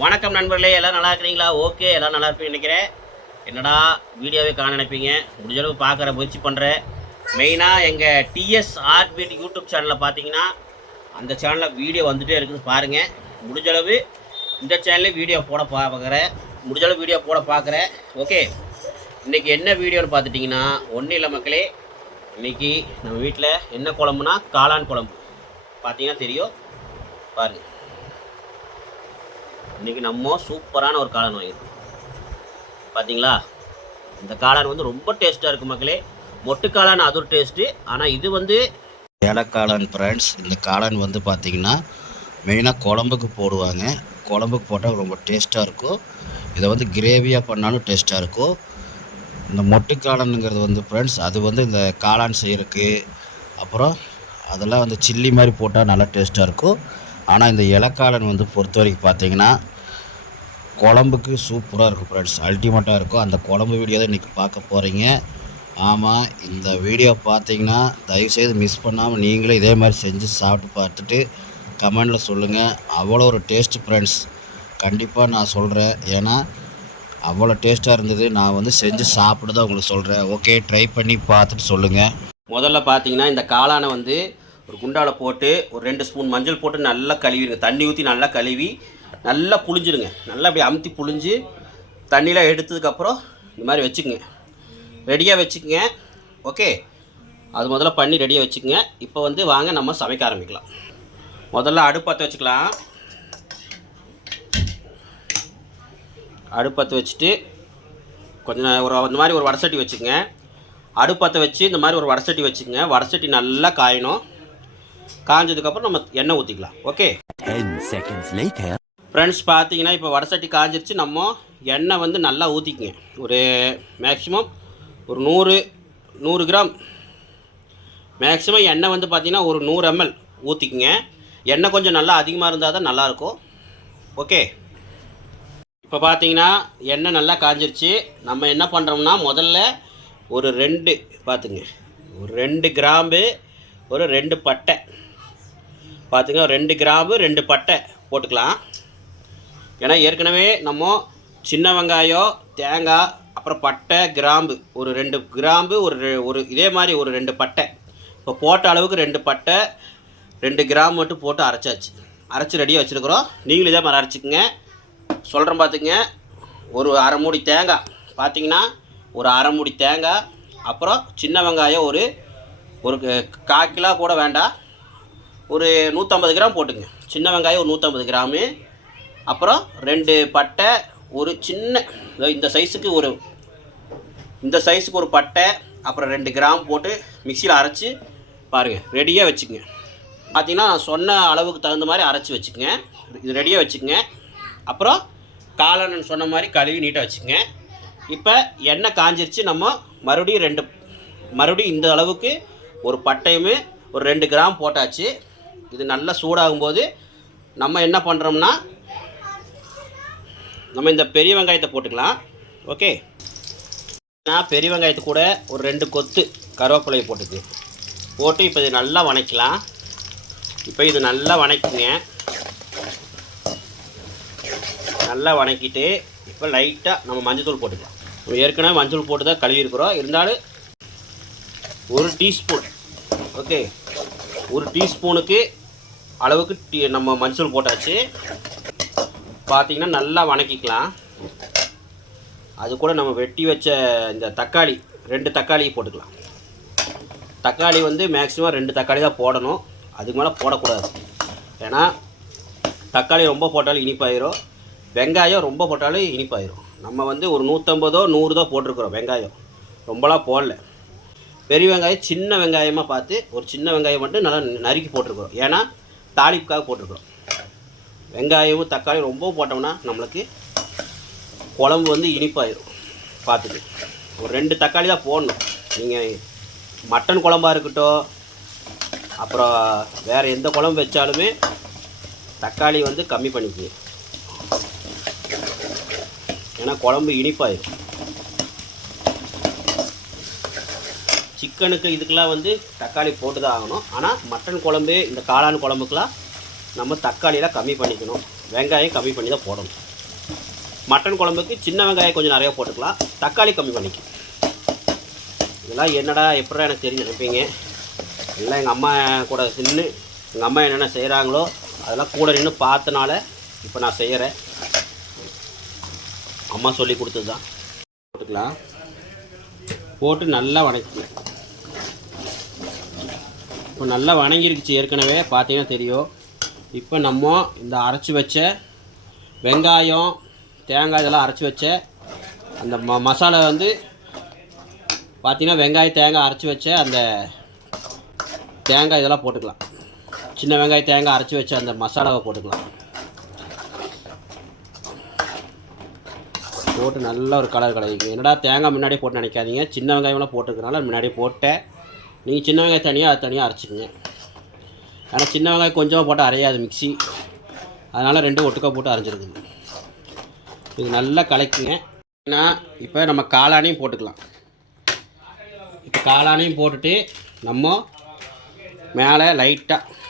வணக்கம் நண்பர்களே, எல்லாம் நல்லா இருக்கிறீங்களா? ஓகே, எல்லாம் நல்லா இருப்பீங்கன்னு நினைக்கிறேன். என்னடா வீடியோவே காண நினைப்பீங்க, முடிஞ்சளவு பார்க்குற முயற்சி பண்ணுறேன். மெயினாக எங்கள் டிஎஸ் ஆர்பிட் யூடியூப் சேனலில் பார்த்தீங்கன்னா அந்த சேனலில் வீடியோ வந்துகிட்டே இருக்குது பாருங்கள். முடிஞ்சளவு இந்த சேனல்லே வீடியோ போட பார்க்குறேன், முடிஞ்சளவு வீடியோ போட பார்க்குறேன். ஓகே, இன்றைக்கி என்ன வீடியோன்னு பார்த்துட்டிங்கன்னா ஒன்றும் இல்லை மக்களே. இன்றைக்கி நம்ம வீட்டில் என்ன குழம்புனா காளான் குழம்பு. பார்த்தீங்கன்னா தெரியும் பாருங்கள். இன்றைக்கி நம்ம சூப்பரான ஒரு காளான் வாங்கியிருக்கோம் பார்த்தீங்களா. இந்த காளான் வந்து ரொம்ப டேஸ்ட்டாக இருக்கும் மக்களே. மொட்டு காளான் அது ஒரு டேஸ்ட்டு, ஆனால் இது வந்து ஏலக்காளான் ஃப்ரெண்ட்ஸ். இந்த காளான் வந்து பார்த்திங்கன்னா மெயினாக குழம்புக்கு போடுவாங்க. குழம்புக்கு போட்டால் ரொம்ப டேஸ்ட்டாக இருக்கும். இதை வந்து கிரேவியாக பண்ணாலும் டேஸ்ட்டாக இருக்கும். இந்த மொட்டு காளானுங்கிறது வந்து ஃப்ரெண்ட்ஸ், அது வந்து இந்த காளான் செய்கிறதுக்கு அப்புறம் அதெல்லாம் வந்து சில்லி மாதிரி போட்டால் நல்லா டேஸ்ட்டாக இருக்கும். ஆனால் இந்த இலக்காளான் வந்து பொறுத்த வரைக்கும் பார்த்திங்கன்னா குழம்புக்கு சூப்பராக இருக்கும் ஃப்ரெண்ட்ஸ், அல்டிமேட்டாக இருக்கும். அந்த குழம்பு வீடியோ தான் இன்றைக்கி பார்க்க போகிறீங்க. ஆமாம், இந்த வீடியோ பார்த்தீங்கன்னா தயவுசெய்து மிஸ் பண்ணாமல் நீங்களே இதே மாதிரி செஞ்சு சாப்பிட்டு பார்த்துட்டு கமெண்டில் சொல்லுங்கள். அவ்வளோ ஒரு டேஸ்ட் ஃப்ரெண்ட்ஸ், கண்டிப்பாக நான் சொல்கிறேன். ஏன்னா அவ்வளோ டேஸ்ட்டாக இருந்தது. நான் வந்து செஞ்சு சாப்பிட்டு தான் உங்களுக்கு சொல்கிறேன். ஓகே, ட்ரை பண்ணி பார்த்துட்டு சொல்லுங்கள். முதல்ல பார்த்தீங்கன்னா இந்த காளானை வந்து ஒரு குண்டாவில் போட்டு ஒரு 2 ஸ்பூன் மஞ்சள் போட்டு நல்லா கழுவிடுங்க. தண்ணி ஊற்றி நல்லா கழுவி நல்லா புழிஞ்சிடுங்க. நல்லா அப்படியே அமுத்தி புழிஞ்சு தண்ணியில் எடுத்ததுக்கப்புறம் இந்த மாதிரி வச்சுக்கோங்க, ரெடியாக வச்சுக்கோங்க. ஓகே, அது முதல்ல பண்ணி ரெடியாக வச்சுக்கோங்க. இப்போ வந்து வாங்க நம்ம சமைக்க ஆரம்பிக்கலாம். முதல்ல அடுப்பத்தை வச்சுக்கலாம். அடுப்பத்தை வச்சுட்டு கொஞ்சம் இந்த மாதிரி ஒரு வடசட்டி வச்சுக்கோங்க. அடுப்பத்தை வச்சு இந்த மாதிரி ஒரு வடசட்டி வச்சுக்கோங்க. வடசட்டி நல்லா காயணும். காஞ்சதுக்கப்புறம் நம்ம எண்ணெய் ஊற்றிக்கலாம். Okay, 10 seconds later. ஃப்ரெண்ட்ஸ் பார்த்தீங்கன்னா இப்போ வடசட்டி காஞ்சிருச்சு. நம்ம எண்ணெய் வந்து நல்லா ஊற்றிக்குங்க. ஒரு மேக்ஸிமம் ஒரு 100 கிராம் மேக்ஸிமம் எண்ணெய் வந்து பார்த்திங்கன்னா ஒரு 100 ml ஊற்றிக்குங்க. எண்ணெய் கொஞ்சம் நல்லா அதிகமாக இருந்தால் தான் நல்லாயிருக்கும். ஓகே, இப்போ பார்த்தீங்கன்னா எண்ணெய் நல்லா காஞ்சிருச்சு. நம்ம என்ன பண்ணுறோம்னா முதல்ல ஒரு 2 பார்த்துங்க, ஒரு 2 கிராம்பு, ஒரு 2 பட்டை பார்த்துங்க. ஒரு 2 கிராம்பு 2 பட்டை போட்டுக்கலாம். ஏன்னா ஏற்கனவே நம்ம சின்ன வெங்காயம், தேங்காய், அப்புறம் பட்டை, கிராம்பு ஒரு 2 கிராம்பு, ஒரு இதே மாதிரி ஒரு 2 பட்டை, இப்போ போட்ட அளவுக்கு 2 பட்டை 2 கிராம் மட்டும் போட்டு அரைச்சி ரெடியாக வச்சுருக்குறோம். நீங்களும் இதே மாதிரி அரைச்சிக்கோங்க. சொல்கிறேன் பார்த்துங்க. ஒரு அரை மூடி தேங்காய் பார்த்தீங்கன்னா, ஒரு அரை மூடி தேங்காய், அப்புறம் சின்ன வெங்காயம் ஒரு 1/4 கிலோ கூட வேண்டாம், ஒரு 150 கிராம் போட்டுங்க. சின்ன வெங்காயம் ஒரு 150 கிராமு, அப்புறம் 2 பட்டை, ஒரு சின்ன இந்த சைஸுக்கு ஒரு பட்டை, அப்புறம் 2 கிராம் போட்டு மிக்சியில் அரைச்சி பாருங்கள் ரெடியாக வச்சுக்கோங்க. பார்த்திங்கன்னா சொன்ன அளவுக்கு தகுந்த மாதிரி அரைச்சி வச்சுக்கோங்க. இது ரெடியாக வச்சுக்கோங்க. அப்புறம் காளான் சொன்ன மாதிரி கழுவி நீட்டாக வச்சுக்கோங்க. இப்போ எண்ணெய் காஞ்சிருச்சு. நம்ம மறுபடியும் இந்த அளவுக்கு ஒரு பட்டையுமே ஒரு 2 கிராம் போட்டாச்சு. இது நல்லா சூடாகும்போது நம்ம என்ன பண்ணுறோம்னா நம்ம இந்த பெரிய வெங்காயத்தை போட்டுக்கலாம். ஓகே, நான் பெரிய வெங்காயத்து கூட ஒரு 2 கொத்து கருவேப்பிலையை போட்டு இப்போ இது நல்லா வணக்கலாம். இப்போ இது நல்லா வணக்குங்க. நல்லா வணக்கிட்டு இப்போ லைட்டாக நம்ம மஞ்சள் போட்டுக்கலாம். நம்ம ஏற்கனவே மஞ்சள் போட்டு தான் கழுவி இருக்கிறோம். இருந்தாலும் ஒரு டீஸ்பூன், ஓகே, ஒரு டீஸ்பூனுக்கு அளவுக்கு நம்ம மஞ்சள் போட்டாச்சு. பார்த்திங்கன்னா நல்லா வணக்கிக்கலாம். அது கூட நம்ம வெட்டி வச்ச இந்த தக்காளி 2 தக்காளி போட்டுக்கலாம். தக்காளி வந்து மேக்ஸிமம் 2 தக்காளி தான் போடணும், அதுக்கு மேலே போடக்கூடாது. ஏன்னா தக்காளி ரொம்ப போட்டாலும் இனிப்பாயிரும், வெங்காயம் ரொம்ப போட்டாலும் இனிப்பாயிரும். நம்ம வந்து ஒரு 150 100 தான் போட்டிருக்கிறோம். வெங்காயம் ரொம்பலாம் போடல. பெரிய வெங்காயம் சின்ன வெங்காயமாக பார்த்து ஒரு சின்ன வெங்காயம் மட்டும் நல்லா நறுக்கி போட்டிருக்கிறோம். ஏன்னா தாளிப்புக்காக போட்டிருக்கிறோம். வெங்காயமும் தக்காளி ரொம்ப போட்டோம்னா நம்மளுக்கு குழம்பு வந்து இனிப்பாயிரும். பார்த்துட்டு ஒரு 2 தக்காளி தான் போடணும். நீங்கள் மட்டன் குழம்பாக இருக்கட்டும், அப்புறம் வேறு எந்த குழம்பு வச்சாலுமே தக்காளி வந்து கம்மி பண்ணிக்குங்க. ஏன்னா குழம்பு இனிப்பாயிரும். சிக்கனுக்கு இதுக்கெல்லாம் வந்து தக்காளி போட்டு தான் ஆகணும். ஆனால் மட்டன் குழம்பு, இந்த காளான் குழம்புக்கெலாம் நம்ம தக்காளியெலாம் கம்மி பண்ணிக்கணும். வெங்காயம் கம்மி பண்ணி தான் போடணும். மட்டன் குழம்புக்கு சின்ன வெங்காயம் கொஞ்சம் நிறையா போட்டுக்கலாம், தக்காளி கம்மி பண்ணிக்கலாம். இதெல்லாம் என்னடா எப்படா எனக்கு தெரிஞ்சு நினைப்பீங்க. எல்லாம் எங்கள் அம்மா கூட நின்று எங்கள் அம்மா என்னென்ன செய்கிறாங்களோ அதெல்லாம் கூட நின்று பார்த்தனால இப்போ நான் செய்கிறேன். அம்மா சொல்லி கொடுத்தது தான். போட்டுக்கலாம், போட்டு நல்லா வணக்கிக்கலாம். இப்போ நல்லா வணங்கிருக்குச்சு ஏற்கனவே பார்த்தீங்கன்னா தெரியும். இப்போ நம்ம இந்த அரைச்சி வச்ச வெங்காயம் தேங்காய் இதெல்லாம் அரைச்சி வச்ச அந்த மசாலா வந்து பார்த்திங்கன்னா வெங்காயம் தேங்காய் அரைச்சி வச்ச அந்த தேங்காய் இதெல்லாம் போட்டுக்கலாம். சின்ன வெங்காயம் தேங்காய் அரைச்சி வச்ச அந்த மசாலாவை போட்டுக்கலாம். போட்டு நல்லா ஒரு கலர் கலரிக்கும். என்னடா தேங்காய் முன்னாடியே போட்டு நினைக்காதீங்க, சின்ன வெங்காயம்லாம் போட்டுருக்கனால முன்னாடியே போட்டேன். நீங்கள் சின்ன வெங்காயம் தனியாக அது தனியாக அரைச்சிக்கங்க. ஆனால் சின்ன வெங்காயம் கொஞ்சமாக போட்டு அரையாது மிக்ஸி, அதனால் ரெண்டும் ஒட்டுக்கா போட்டு அரைஞ்சிருக்குது. இது நல்லா கலக்குங்க. ஏன்னா இப்போ நம்ம காளானையும் போட்டுக்கலாம். இப்போ காளானையும் போட்டுட்டு நம்ம மேலே லைட்டாக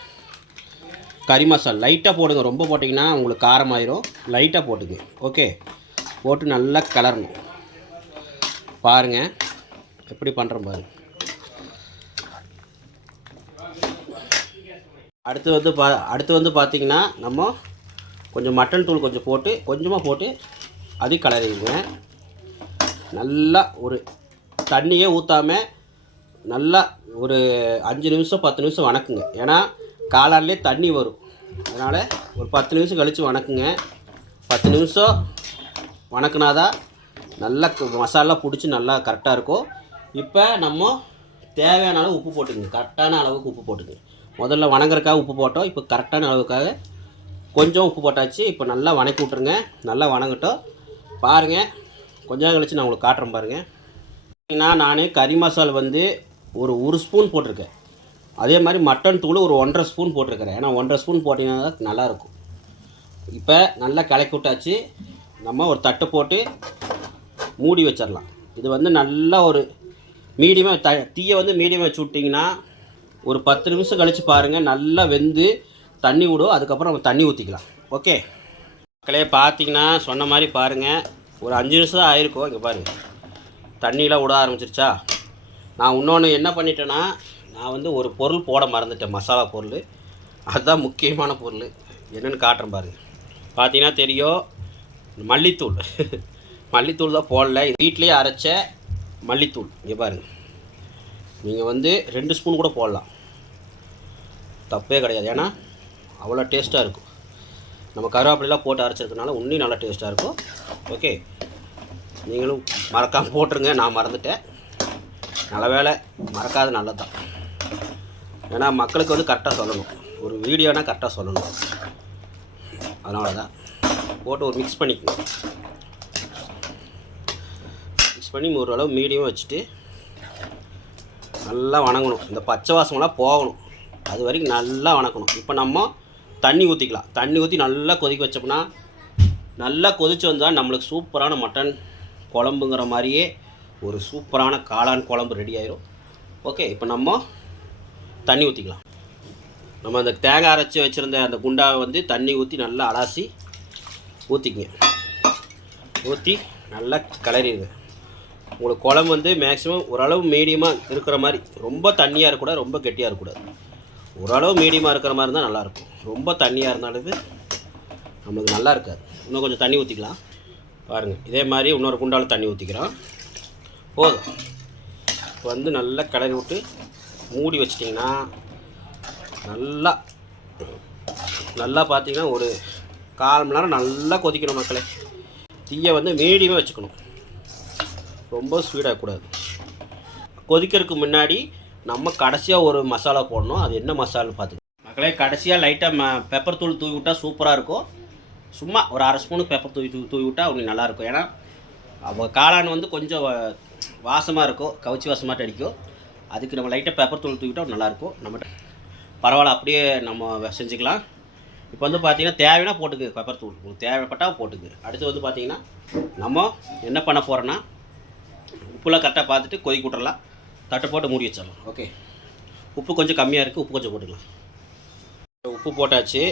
கறி மசாலா லைட்டாக போடுங்க, ரொம்ப போட்டிங்கன்னா உங்களுக்கு காரமாயிரும். லைட்டாக போட்டுங்க. ஓகே, போட்டு நல்லா கலரணும். பாருங்கள் எப்படி பண்ணுறோம் பாருங்கள். அடுத்து வந்து பார்த்திங்கன்னா நம்ம கொஞ்சம் மட்டன் தூள் கொஞ்சம் போட்டு கொஞ்சமாக போட்டு அதையும் கலரிடுங்க. நல்லா ஒரு தண்ணியே ஊற்றாமல் நல்லா ஒரு 5 நிமிஷம் 10 நிமிஷம் வணக்குங்க. ஏன்னா காளான்லேயே தண்ணி வரும், அதனால் ஒரு 10 நிமிஷம் கழித்து வணக்குங்க. 10 நிமிஷம் வணக்குனாதான் நல்லா மசாலா பிடிச்சி நல்லா கரெக்டாக இருக்கும். இப்போ நம்ம தேவையான அளவு உப்பு போட்டுங்க, கரெக்டான அளவுக்கு உப்பு போட்டுங்க. முதல்ல வணங்குறதுக்காக உப்பு போட்டோம், இப்போ கரெக்டான அளவுக்காக கொஞ்சம் உப்பு போட்டாச்சு. இப்போ நல்லா வணக்கி விட்ருங்க, நல்லா வணங்கட்டும். பாருங்கள், கொஞ்சம் நேரம் கழித்து நான் உங்களுக்கு காட்டுறேன் பாருங்கள். நான் கறி மசாலா வந்து ஒரு ஸ்பூன் போட்டிருக்கேன். அதே மாதிரி மட்டன் தூள் ஒரு 1.5 ஸ்பூன் போட்டிருக்கிறேன். ஏன்னா 1.5 ஸ்பூன் போட்டிங்கன்னா தான் நல்லாயிருக்கும். இப்போ நல்லா கலக்கி விட்டாச்சு. நம்ம ஒரு தட்டு போட்டு மூடி வச்சிடலாம். இது வந்து நல்லா ஒரு மீடியமாக தீயை வந்து மீடியமாக வச்சு விட்டிங்கன்னா ஒரு 10 நிமிஷம் கழித்து பாருங்கள், நல்லா வெந்து தண்ணி விடும். அதுக்கப்புறம் நம்ம தண்ணி ஊற்றிக்கலாம். ஓகே மக்களே, பார்த்தீங்கன்னா சொன்ன மாதிரி பாருங்கள், ஒரு 5 நிமிஷம் தான் ஆயிருக்கும். இங்கே பாருங்கள் தண்ணியெலாம் விட ஆரம்பிச்சிருச்சா. நான் இன்னொன்று என்ன பண்ணிட்டேன்னா, நான் வந்து ஒரு பொருள் போட மறந்துட்டேன், மசாலா பொருள். அதுதான் முக்கியமான பொருள். என்னென்னு காட்டுறேன் பாருங்கள். பார்த்தீங்கன்னா தெரியும், மல்லித்தூள். மல்லித்தூள் தான் போடல, வீட்லேயே அரைச்ச மல்லித்தூள். இங்கே பாருங்கள், நீங்கள் வந்து 2 ஸ்பூன் கூட போடலாம், தப்பே கிடையாது. ஏன்னா அவ்வளோ டேஸ்ட்டாக இருக்கும். நம்ம கருவேப்பிலையெல்லாம் போட்டு அரைச்சிருக்கனால இன்னும் நல்லா டேஸ்ட்டாக இருக்கும். ஓகே, நீங்களும் மறக்காமல் போட்டுருங்க. நான் மறந்துட்டேன், நல்ல வேலை மறக்காத நல்லது தான். ஏன்னா மக்களுக்கு வந்து கரெக்டாக சொல்லணும், ஒரு வீடியோனால் கரெக்டாக சொல்லணும். அதனால தான் போட்டு ஒரு மிக்ஸ் பண்ணிக்கணும். மிக்ஸ் பண்ணி ஓரளவு மீடியமாக வச்சுட்டு நல்லா வணங்கணும். இந்த பச்சை வாசமெல்லாம் போகணும், அது வரைக்கும் நல்லா வணக்கணும். இப்போ நம்ம தண்ணி ஊற்றிக்கலாம். தண்ணி ஊற்றி நல்லா கொதிக்க வச்சோம்னா நல்லா கொதிச்சு வந்தால் நம்மளுக்கு சூப்பரான மட்டன் குழம்புங்கிற மாதிரியே ஒரு சூப்பரான காளான் குழம்பு ரெடி ஆயிரும். ஓகே, இப்போ நம்ம தண்ணி ஊற்றிக்கலாம். நம்ம அந்த தேங்காய் அரைச்சி வச்சுருந்த அந்த குண்டாவை வந்து தண்ணி ஊற்றி நல்லா அலாசி ஊற்றிக்குங்க. ஊற்றி நல்லா கிளறிடுங்க. உங்களுக்கு குழம்பு வந்து மேக்ஸிமம் ஓரளவு மீடியமாக இருக்கிற மாதிரி, ரொம்ப தண்ணியாக இருக்கக்கூடாது, ரொம்ப கெட்டியாக இருக்கக்கூடாது. ஓரளவு மீடியமாக இருக்கிற மாதிரி இருந்தால் நல்லாயிருக்கும். ரொம்ப தண்ணியாக இருந்தாலும் நம்மளுக்கு நல்லா இருக்காது. இன்னும் கொஞ்சம் தண்ணி ஊற்றிக்கலாம். பாருங்கள், இதே மாதிரி இன்னொரு குண்டாவில் தண்ணி ஊற்றிக்கிறோம். போதும். இப்போ வந்து நல்லா கிளறி விட்டு மூடி வச்சிட்டிங்கன்னா நல்லா பார்த்தீங்கன்னா ஒரு 1/4 மணி நேரம் நல்லா கொதிக்கணும் மக்களே. தீயை வந்து மீடியமாக வச்சுக்கணும், ரொம்ப ஸ்பீடாகக்கூடாது. கொதிக்கிறதுக்கு முன்னாடி நம்ம கடைசியாக ஒரு மசாலா போடணும். அது என்ன மசாலான்னு பார்த்துக்கணும் மக்களே. கடைசியாக லைட்டாக பெப்பர் தூள் தூவி விட்டால் சூப்பராக இருக்கும். சும்மா ஒரு 1/2 ஸ்பூனுக்கு பெப்பர் தூவி விட்டால் உங்களுக்கு நல்லாயிருக்கும். ஏன்னா காளான் வந்து கொஞ்சம் வாசமாக இருக்கும், கவுச்சி வாசமாட்டு அடிக்கும். அதுக்கு நம்ம லைட்டாக பெப்பர் தூள் தூவிட்டால் நல்லாயிருக்கும். நம்மகிட்ட பரவாயில்ல, அப்படியே நம்ம செஞ்சுக்கலாம். இப்போ வந்து பார்த்திங்கன்னா தேவைன்னா போட்டுக்கு பெப்பர் தூள், உங்களுக்கு தேவைப்பட்டால் போட்டுக்கு. அடுத்து வந்து பார்த்திங்கன்னா நம்ம என்ன பண்ண போகிறோன்னா, உப்புலாம் கரெக்டாக பார்த்துட்டு கொதிக்க விட்டுறலாம். தட்டை போட்டு மூடி வச்சிடலாம். ஓகே, உப்பு கொஞ்சம் கம்மியாக இருக்குது, உப்பு கொஞ்சம் போட்டுக்கலாம். உப்பு போட்டாச்சு.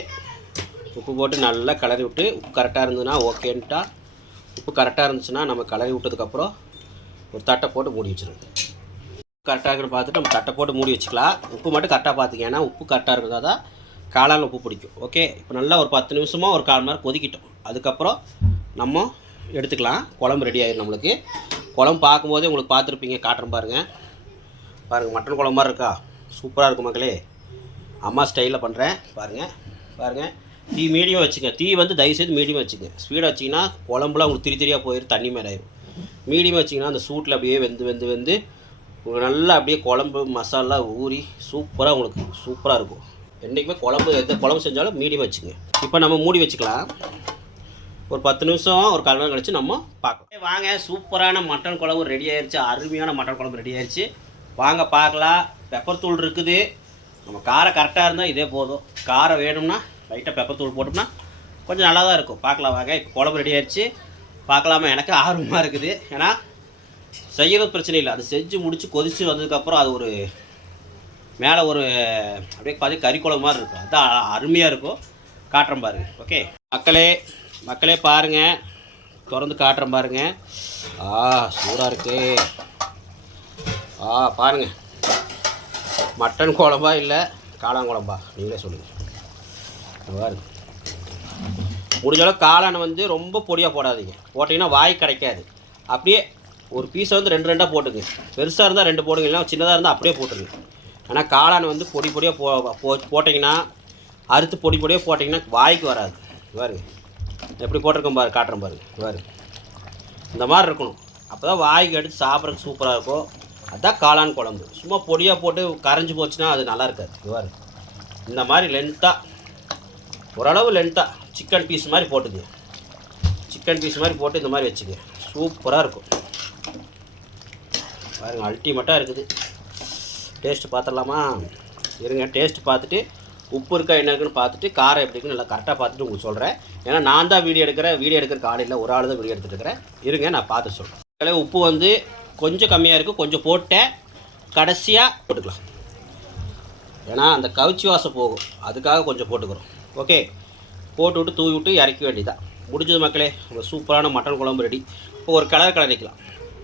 உப்பு போட்டு நல்லா கிளறி விட்டு உப்பு கரெக்டாக இருந்ததுன்னா ஓகேன்ட்டா, உப்பு கரெக்டாக இருந்துச்சுன்னா நம்ம கிளறி விட்டதுக்கப்புறம் ஒரு தட்டை போட்டு மூடி வச்சுருங்க. கரெக்டாக இருக்குன்னு பார்த்துட்டு நம்ம தட்டை போட்டு மூடி வச்சுக்கலாம். உப்பு மட்டும் கரெக்டாக பார்த்துங்க, ஏன்னா உப்பு கரெக்டாக இருக்கிறதா தான் காளான் உப்பு பிடிக்கும். ஓகே, இப்போ நல்லா ஒரு 10 நிமிஷமாக ஒரு 1/4 மணி நேரம் கொதிக்கிட்டோம். அதுக்கப்புறம் நம்ம எடுத்துக்கலாம். குழம்பு ரெடி ஆகிடும் நம்மளுக்கு. குழம்பு பார்க்கும்போதே உங்களுக்கு பார்த்துருப்பீங்க, காட்டுறேன் பாருங்கள். மட்டன் குழம்பு மாதிரி இருக்கா? சூப்பராக இருக்கும் மக்களே. அம்மா ஸ்டைலில் பண்ணுறேன் பாருங்கள். தீ மீடியம் வச்சுங்க. தீ வந்து தயவுசெய்து மீடியம் வச்சுங்க. ஸ்பீடாக வச்சிங்கன்னா குழம்புலாம் உங்களுக்கு திரியாக போயிடும், தண்ணி மேலே ஆயிடும். மீடியம் வச்சிங்கன்னா அந்த சூட்டில் அப்படியே வெந்து உங்களுக்கு நல்லா அப்படியே குழம்பு மசாலா ஊறி சூப்பராக உங்களுக்கு சூப்பராக இருக்கும். என்றைக்குமே எந்த குழம்பு செஞ்சாலும் மீடியம் வச்சுங்க. இப்போ நம்ம மூடி வச்சுக்கலாம். ஒரு 10 நிமிஷம் ஒரு 1/4 மணி கழிச்சு நம்ம பார்க்கலாம். வாங்க, சூப்பரான மட்டன் குழம்பு ரெடி ஆயிடுச்சு. அருமையான மட்டன் குழம்பு ரெடி ஆயிடுச்சு. வாங்க பார்க்கலாம். பெப்பர் தூள் இருக்குது. நம்ம காரம் கரெக்டாக இருந்தால் இதே போதும். காரம் வேணும்னா லைட்டாக பெப்பர் தூள் போட்டோம்னா கொஞ்சம் நல்லா தான் இருக்கும். பார்க்கலாம் வாங்க. இப்போ குழம்பு ரெடி ஆயிடுச்சு. பார்க்கலாமா? எனக்கு ஆர்வமாக இருக்குது. ஏன்னா செய்கிறது பிரச்சனை இல்லை, அது செஞ்சு முடித்து கொதித்து வந்ததுக்கப்புறம் அது ஒரு மேலே ஒரு அப்படியே பார்த்து கறி குழம்பு மாதிரி இருக்கும். அதுதான் அருமையாக இருக்கும். காட்டுறேன் பாருங்க. ஓகே மக்களே பாருங்கள், திறந்து காட்டுறேன் பாருங்கள். சூடாக இருக்குது. பாருங்கள், மட்டன் குழம்பா இல்லை காளான் குழம்பா நீங்களே சொல்லுங்கள். பாருங்க, முடிஞ்சளவு காளானை வந்து ரொம்ப பொடியாக போடாதீங்க. போட்டிங்கன்னா வாய் கிடைக்காது. அப்படியே ஒரு பீஸை வந்து 2 போட்டுங்க. பெருசாக இருந்தால் 2 போடுங்க, இல்லை சின்னதாக இருந்தால் அப்படியே போட்டுருங்க. ஆனால் காளான் வந்து பொடியாக போட்டிங்கன்னா, அறுத்து பொடியாக போட்டிங்கன்னா வாய்க்கு வராது. பாருங்க எப்படி போட்டிருக்கோம் பாரு, காட்டுறேன் பாருங்க. பாருங்க, இந்த மாதிரி இருக்கணும். அப்போ தான் வாய்க்கு எடுத்து சாப்பிட்றதுக்கு சூப்பராக இருக்கும். அதுதான் காளான் குழம்பு. சும்மா பொடியாக போட்டு கரைஞ்சி போச்சுன்னா அது நல்லா இருக்காது. பாருங்க, இந்த மாதிரி லென்த்தாக, ஓரளவு லென்த்தாக சிக்கன் பீஸ் மாதிரி போட்டுங்க. சிக்கன் பீஸ் மாதிரி போட்டு இந்த மாதிரி வச்சுக்க, சூப்பராக இருக்கும். பாருங்கள், அல்டிமேட்டாக இருக்குது. டேஸ்ட்டு பார்த்துடலாமா? இருங்க, டேஸ்ட்டு பார்த்துட்டு உப்பு இருக்கா என்ன இருக்குன்னு பார்த்துட்டு காரம் எப்படி இருக்குன்னு நல்லா கரெக்டாக பார்த்துட்டு உங்களுக்கு சொல்கிறேன். ஏன்னா நான் தான் வீடியோ எடுக்கிற காலையில் ஒரு ஆள் தான் வீடியோ எடுத்துகிட்டு இருக்கிறேன். இருங்க, நான் பார்த்து சொல்கிறேன். உப்பு வந்து கொஞ்சம் கம்மியாக இருக்குது, கொஞ்சம் போட்டேன். கடைசியாக போட்டுக்கலாம், ஏன்னா அந்த கவுச்சி வாசம் போகும், அதுக்காக கொஞ்சம் போட்டுக்கிறோம். ஓகே, போட்டு விட்டு தூவி விட்டு இறக்க வேண்டியதான். முடிஞ்சது மக்களே, நம்ம சூப்பரான மட்டன் குழம்பு ரெடி. இப்போ ஒரு கலரிக்கலாம்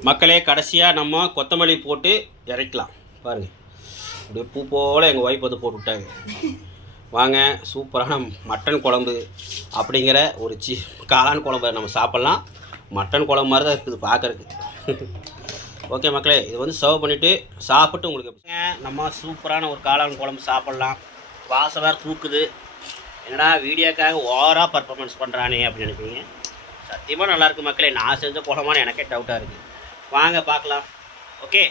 மக்களே. கடைசியாக நம்ம கொத்தமல்லி போட்டு இறக்கலாம். பாருங்கள், அப்படியே பூ போல் எங்கள் ஒய்ஃப் வந்து போட்டு விட்டாங்க. வாங்க, சூப்பரான மட்டன் குழம்பு அப்படிங்கிற ஒரு காளான் குழம்பு நம்ம சாப்பிட்லாம். மட்டன் குழம்பு மாதிரி தான் இருக்குது பார்க்குறதுக்கு. ஓகே மக்களே, இது வந்து சர்வ் பண்ணிவிட்டு சாப்பிட்டு உங்களுக்கு நம்ம சூப்பரான ஒரு காளான் குழம்பு சாப்பிட்லாம். வாசம் வேறு தூக்குது. என்னடா வீடியோக்காக ஓவராக பர்ஃபார்மன்ஸ் பண்ணுறானே அப்படின்னு நினைப்பீங்க. சத்தியமாக நல்லாயிருக்கு மக்களே. நான் செஞ்ச குழம்பான்னு எனக்கே டவுட்டாக இருக்குது. வாங்க பார்க்கலாம். ஓகே,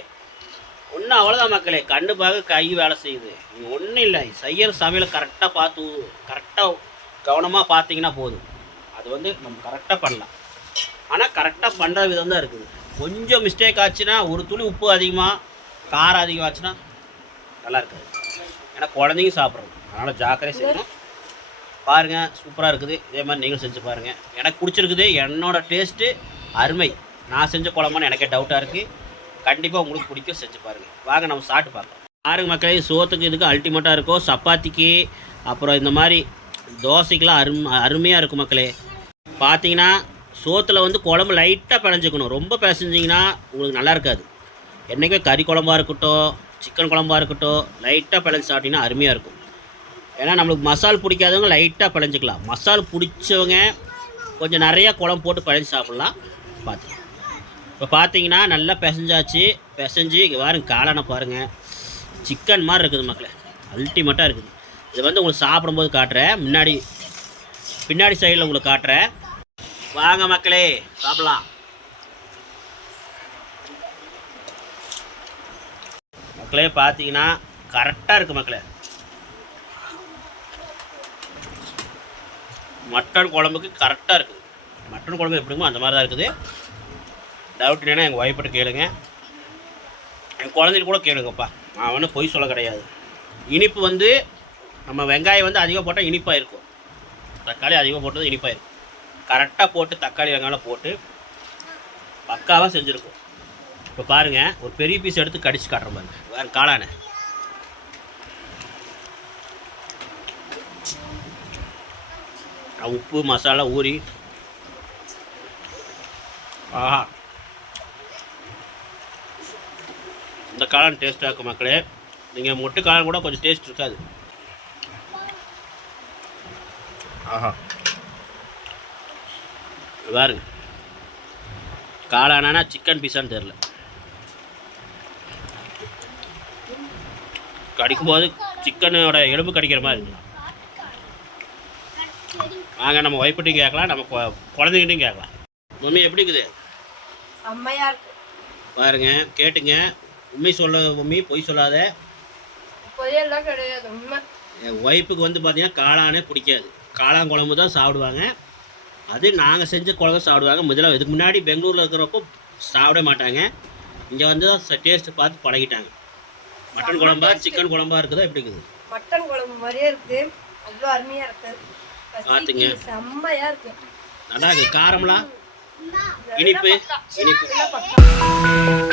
ஒன்றும் அவ்வளோதான் மக்களே. கண்ணு பார்க்க கை வேலை செய்யுது. இது ஒன்றும் இல்லை, செய்கிற சமையலை கரெக்டாக கவனமாக பார்த்தீங்கன்னா போதும். அது வந்து நம்ம கரெக்டாக பண்ணலாம். ஆனால் கரெக்டாக பண்ணுற விதம் தான் இருக்குது. கொஞ்சம் மிஸ்டேக் ஆச்சுன்னா, ஒரு துளி உப்பு அதிகமாக காரம் அதிகம் ஆச்சுன்னா நல்லா இருக்காது. ஏன்னா குழந்தைங்க சாப்பிட்றது, அதனால் ஜாக்கிரதை செய்யணும். பாருங்கள், சூப்பராக இருக்குது. இதே மாதிரி நீங்களும் செஞ்சு பாருங்கள். எனக்கு பிடிச்சிருக்குது. என்னோடய டேஸ்ட்டு அருமை. நான் செஞ்ச குழம்பான்னு எனக்கே டவுட்டாக இருக்குது. கண்டிப்பாக உங்களுக்கு பிடிக்கும், செஞ்சு பாருங்கள். வாங்க நம்ம சாப்பிட்டு பார்க்கலாம். பாருங்க மக்களே, சோத்துக்கு இதுக்கு அல்டிமேட்டாக இருக்கும். சப்பாத்திக்கு அப்புறம் இந்த மாதிரி தோசைக்கெலாம் அருமையாக இருக்கும் மக்களே. பார்த்தீங்கன்னா சோத்தில் வந்து குழம்பு லைட்டாக பிணைஞ்சிக்கணும். ரொம்ப பிசைஞ்சிங்கன்னா உங்களுக்கு நல்லா இருக்காது. என்றைக்குமே கறி குழம்பாக இருக்கட்டும், சிக்கன் குழம்பாக இருக்கட்டும், லைட்டாக பிணைஞ்சி சாப்பிட்டிங்கன்னா அருமையாக இருக்கும். ஏன்னா நம்மளுக்கு மசால் பிடிக்காதவங்க லைட்டாக பிணைஞ்சிக்கலாம். மசால் பிடிச்சவங்க கொஞ்சம் நிறையா குழம்பு போட்டு பிணைஞ்சி சாப்பிட்லாம். பார்த்துக்கலாம். இப்போ பார்த்தீங்கன்னா நல்லா பிசைஞ்சு இங்கே பாருங்க, காளானை பாருங்கள், சிக்கன் மாதிரி இருக்குது மக்களே. அல்டிமேட்டாக இருக்குது. இது வந்து உங்களுக்கு சாப்பிடும்போது காட்டுறேன், பின்னாடி சைடில் உங்களுக்கு காட்டுறேன். வாங்க மக்களே, சாப்பிடலாம். மக்களே பார்த்தீங்கன்னா கரெக்டாக இருக்குது மக்களே. மட்டன் குழம்புக்கு கரெக்டாக இருக்குது. மட்டன் குழம்பு எப்படிமோ அந்த மாதிரி தான் இருக்குது. டவுட் என்னென்னா எங்கள் ஒய்ஃப்கிட்ட கேளுங்க, என் குழந்தைக்கு கூட கேளுங்கப்பா. நான் ஒன்றும் பொய் சொல்ல கிடையாது. இனிப்பு வந்து நம்ம வெங்காயம் வந்து அதிகம் போட்டால் இனிப்பாக இருக்கும், தக்காளி அதிகம் போட்டது இனிப்பாக இருக்கும். கரெக்டாக போட்டு தக்காளி வெங்காயம் போட்டு பக்காவாக செஞ்சுருக்கோம். இப்போ பாருங்கள், ஒரு பெரிய பீஸ் எடுத்து கடிச்சு காட்டுற பாருங்க. வேறு காளானை உப்பு மசாலா ஊறி ஆஹா இந்த காளான் டேஸ்ட்டாக இருக்கும் மக்களே. நீங்கள் மொட்டு காளான் கூட கொஞ்சம் டேஸ்ட் இருக்காது. ஆஹா பாருங்க, காளானா சிக்கன் பீஸான்னு தெரில. கடிக்கும்போது சிக்கனோட எலும்பு கடிக்கிற மாதிரி இருக்கு. வாங்க நம்ம ஒய்ஃப்கிட்டையும் கேட்கலாம், நம்ம குழந்தைகிட்டையும் கேட்கலாம். மம்மி எப்படி இருக்குது? செம்மையா இருக்கு. பாருங்க கேட்டுங்க, உண்மை சொல்ல மம்மி, பொய் சொல்லாத. பொரியல்லாம் கிடையாது, உண்மை. என் ஒய்ஃபுக்கு வந்து பார்த்தீங்கன்னா காளானே பிடிக்காது. காளான் குழம்பு தான் சாப்பிடுவாங்க. அது நாங்கள் செஞ்ச குழம்பு சாப்பிடுவாங்க. முதல்ல இதுக்கு முன்னாடி பெங்களூரில் இருக்கிறப்போ சாப்பிட மாட்டாங்க. இங்கே வந்து தான் டேஸ்ட்டு பார்த்து பழகிட்டாங்க. மட்டன் குழம்பா சிக்கன் குழம்பா இருக்குதா எப்படி இருக்குது? மட்டன் குழம்பு மாதிரியே இருக்கு, அவ்வளோ அருமையா இருக்கு. பார்த்துங்க, செம்மையா இருக்கு. நல்லா இருக்குது. காரம்லாம் இனிப்பு பக்கா.